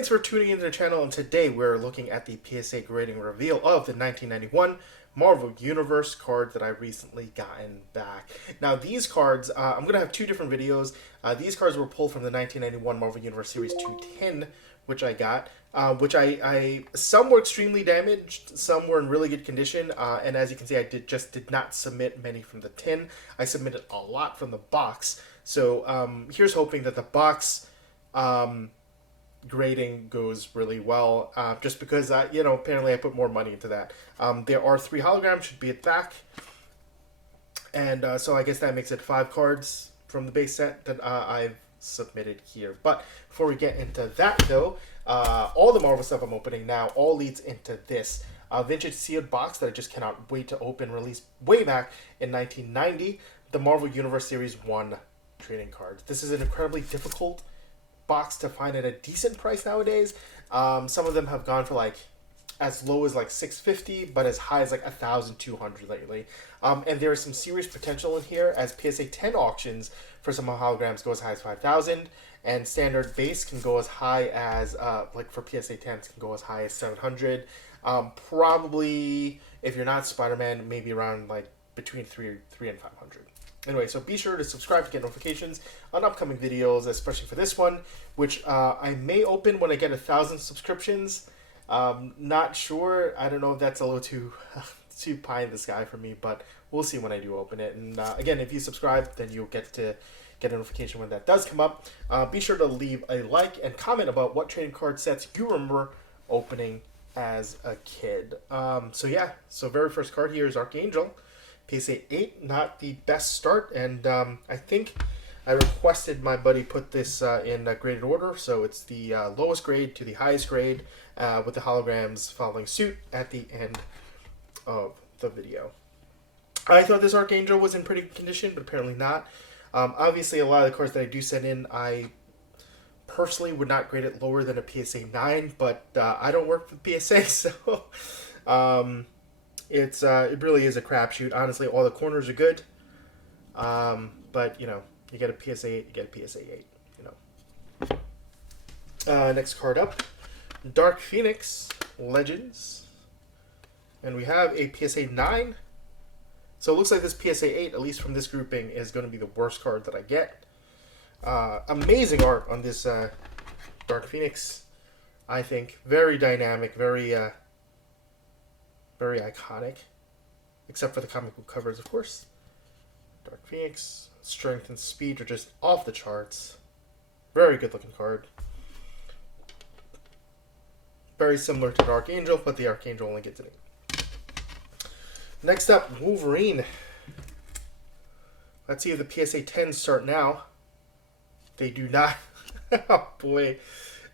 Thanks for tuning into the channel, and today we're looking at the PSA grading reveal of the 1991 Marvel Universe card that I recently gotten back. Now these cards, I'm going to have two different videos. These cards were pulled from the 1991 Marvel Universe Series 210, which I got, some were extremely damaged, some were in really good condition, and as you can see, I did not submit many from the tin. I submitted a lot from the box, so here's hoping that the box grading goes really well, just because apparently I put more money into that. There are 3 holograms, should be at back, and so I guess that makes it 5 cards from the base set that I've submitted here. But before we get into that though, all the Marvel stuff I'm opening now all leads into this vintage sealed box that I just cannot wait to open, released way back in 1990, the Marvel Universe Series 1 trading cards. This is an incredibly difficult box to find at a decent price nowadays. Some of them have gone for like as low as like $650, but as high as like $1,200 lately. And there is some serious potential in here, as PSA 10 auctions for some holograms go as high as 5,000, and standard base can go as high as like for PSA 10s can go as high as 700. Probably if you're not Spider-Man, maybe around like between 3 and 500. Anyway, so be sure to subscribe to get notifications on upcoming videos, especially for this one, which I may open when I get 1,000 subscriptions. Not sure. I don't know if that's a little too pie in the sky for me, but we'll see when I do open it. And again, if you subscribe, then you'll get to get a notification when that does come up. Be sure to leave a like and comment about what trading card sets you remember opening as a kid. So yeah, so very first card here is Archangel PSA 8, not the best start, and I think I requested my buddy put this in a graded order, so it's the lowest grade to the highest grade, with the holograms following suit at the end of the video. I thought this Archangel was in pretty good condition, but apparently not. Obviously, a lot of the cards that I do send in, I personally would not grade it lower than a PSA 9, but I don't work with PSA, so it really is a crapshoot. Honestly, all the corners are good, but you get a PSA 8, you get a PSA 8. Next card up, Dark Phoenix Legends, and we have a PSA 9. So it looks like this PSA 8, at least from this grouping, is going to be the worst card that I get. Amazing art on this Dark Phoenix, I think. Very dynamic, very iconic, except for the comic book covers, of course. Dark Phoenix, strength and speed are just off the charts. Very good looking card. Very similar to the Archangel, but the Archangel only gets an 8. Next up, Wolverine. Let's see if the PSA 10s start now. They do not. Oh boy.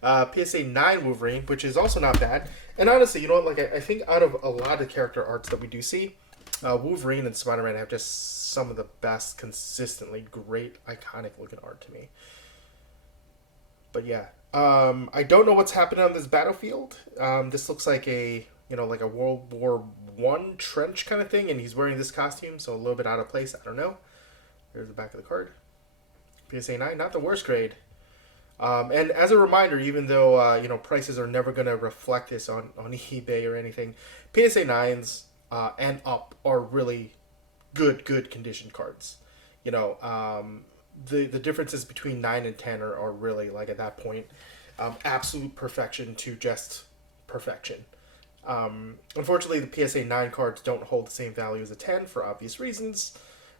PSA 9 Wolverine, which is also not bad. And honestly, you know what? Like I think out of a lot of character arts that we do see, Wolverine and Spider-Man have just some of the best, consistently great, iconic looking art to me. But yeah, I don't know what's happening on this battlefield. This looks like a like a World War I trench kind of thing, and he's wearing this costume, so a little bit out of place. I don't know. There's the back of the card. PSA 9, not the worst grade. And as a reminder, even though prices are never going to reflect this on eBay or anything, PSA 9s and up are really good condition cards. The differences between 9 and 10 are really, like, at that point, absolute perfection to just perfection. Unfortunately, the PSA 9 cards don't hold the same value as a 10 for obvious reasons.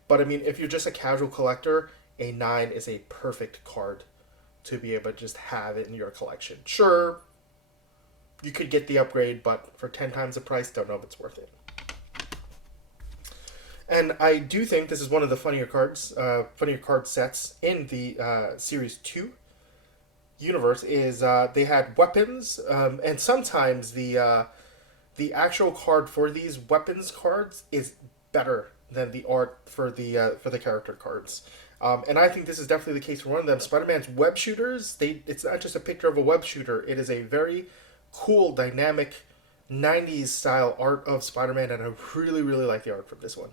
But I mean, if you're just a casual collector, a 9 is a perfect card to be able to just have it in your collection. Sure, you could get the upgrade, but for 10 times the price, don't know if it's worth it. And I do think this is one of the funnier card sets in the Series 2 universe. Is they had weapons, and sometimes the actual card for these weapons cards is better than the art for the character cards. And I think this is definitely the case for one of them. Spider-Man's web shooters, it's not just a picture of a web shooter. It is a very cool, dynamic, 90s style art of Spider-Man, and I really, really like the art from this one.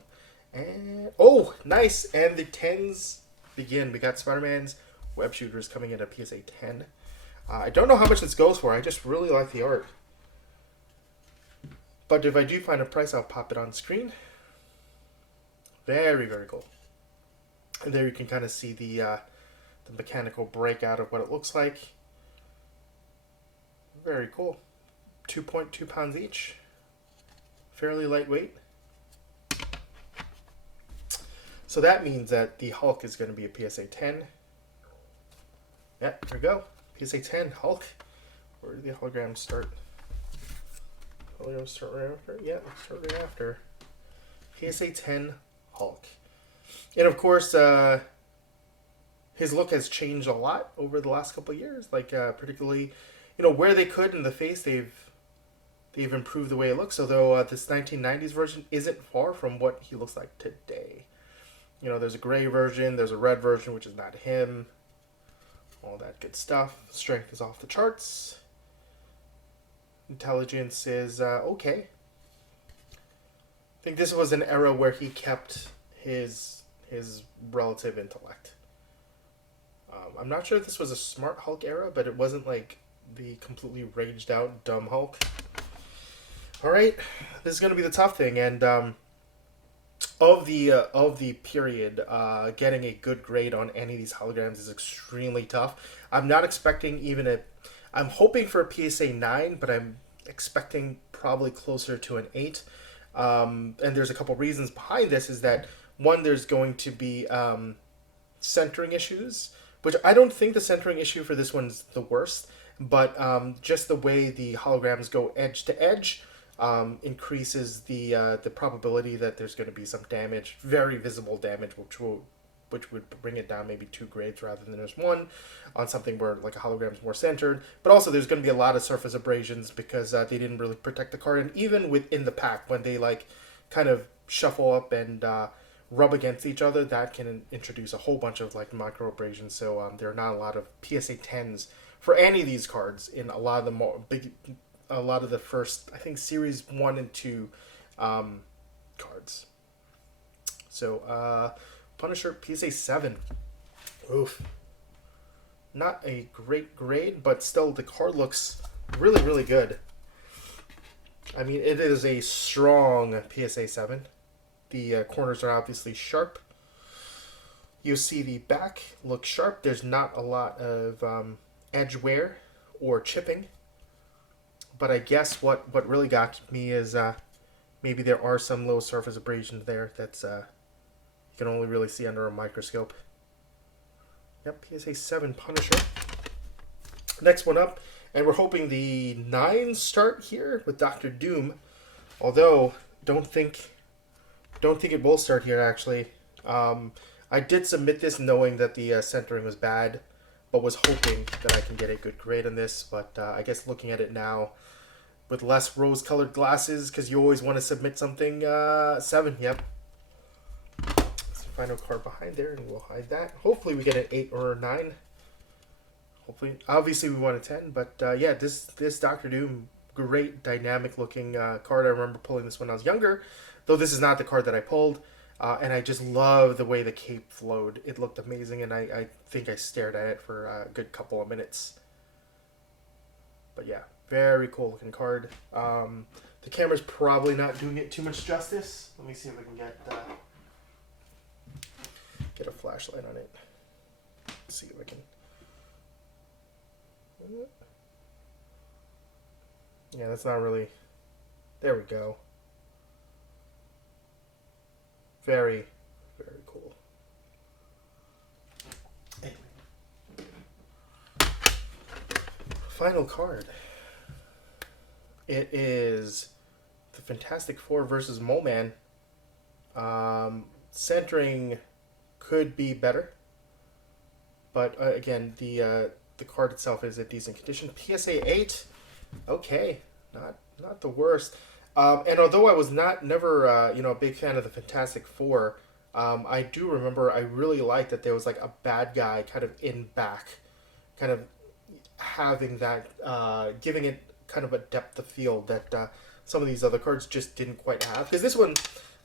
And oh, nice! And the 10s begin. We got Spider-Man's web shooters coming in at PSA 10. I don't know how much this goes for. I just really like the art. But if I do find a price, I'll pop it on screen. Very, very cool. And there you can kind of see the mechanical breakout of what it looks like. Very cool. 2.2 pounds each. Fairly lightweight. So that means that the Hulk is going to be a PSA 10. Yeah, there we go. PSA 10 Hulk. Where did the holograms start? Holograms start right after? Yeah, start right after. PSA 10 Hulk. And of course, his look has changed a lot over the last couple of years. Like, particularly, you know, where they could in the face, they've improved the way it looks. Although this 1990s version isn't far from what he looks like today. You know, there's a gray version, there's a red version, which is not him. All that good stuff. Strength is off the charts. Intelligence is okay. I think this was an era where he kept his relative intellect. I'm not sure if this was a smart Hulk era, but it wasn't like the completely raged out dumb Hulk. All right, this is going to be the tough thing, and of the period, getting a good grade on any of these holograms is extremely tough. I'm not expecting even a. I'm hoping for a PSA 9, but I'm expecting probably closer to an 8. And there's a couple reasons behind this. Is that one, there's going to be centering issues, which I don't think the centering issue for this one's the worst, but just the way the holograms go edge to edge. Increases the probability that there's going to be some damage, very visible damage, which would bring it down maybe 2 grades rather than just 1 on something where like a hologram is more centered. But also there's going to be a lot of surface abrasions because they didn't really protect the card, and even within the pack when they like kind of shuffle up and rub against each other, that can introduce a whole bunch of like micro abrasions. So there are not a lot of PSA 10s for any of these cards in a lot of the more big. A lot of the first, I think, Series 1 and 2 cards. So, Punisher PSA 7. Oof. Not a great grade, but still the card looks really, really good. I mean, it is a strong PSA 7. The corners are obviously sharp. You see the back looks sharp. There's not a lot of edge wear or chipping. But I guess what really got me is maybe there are some low surface abrasions there that's you can only really see under a microscope. Yep, PSA 7 Punisher. Next one up, and we're hoping the 9s start here with Dr. Doom. Although, don't think it will start here actually. I did submit this knowing that the centering was bad, but was hoping that I can get a good grade on this. But I guess looking at it now, with less rose-colored glasses, because you always want to submit something, 7, yep. Let's find a card behind there, and we'll hide that. Hopefully we get an 8 or a 9. Hopefully. Obviously we want a 10, but yeah, this Dr. Doom, great dynamic-looking card. I remember pulling this when I was younger, though this is not the card that I pulled. And I just love the way the cape flowed. It looked amazing, and I think I stared at it for a good couple of minutes. But yeah, very cool looking card. The camera's probably not doing it too much justice. Let me see if I can get a flashlight on it. Let's see if I can. Yeah, that's not really. There we go. Very, very cool. Anyway. Final card. It is the Fantastic Four versus Mole Man. Centering could be better, but again, the card itself is in decent condition. PSA 8, okay, not the worst. And although I was never a big fan of the Fantastic Four, I do remember I really liked that there was like a bad guy kind of in back, kind of having that, giving it kind of a depth of field that some of these other cards just didn't quite have. Because this one,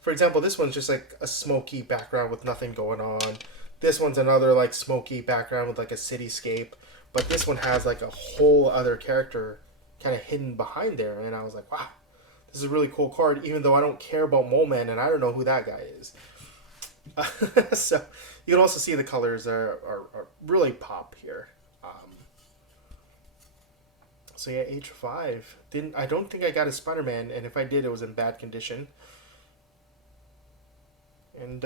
for example, this one's just like a smoky background with nothing going on. This one's another like smoky background with like a cityscape, but this one has like a whole other character kind of hidden behind there, and I was like, wow, this is a really cool card, even though I don't care about Mole Man and I don't know who that guy is. So you can also see the colors are really pop here. So yeah, H5. I don't think I got a Spider-Man, and if I did, it was in bad condition. And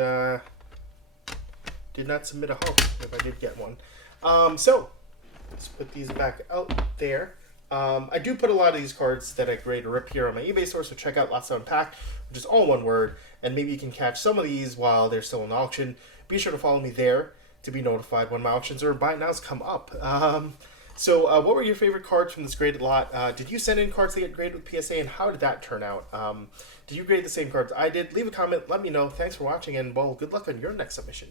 did not submit a Hulk if I did get one. So let's put these back out there. I do put a lot of these cards that I grade or rip here on my eBay store, so check out Lots to Unpack, which is all one word, and maybe you can catch some of these while they're still in auction. Be sure to follow me there to be notified when my auctions or buy nows come up. So what were your favorite cards from this graded lot? Did you send in cards that get graded with PSA, and how did that turn out? Did you grade the same cards I did? Leave a comment, let me know. Thanks for watching, and well, good luck on your next submission.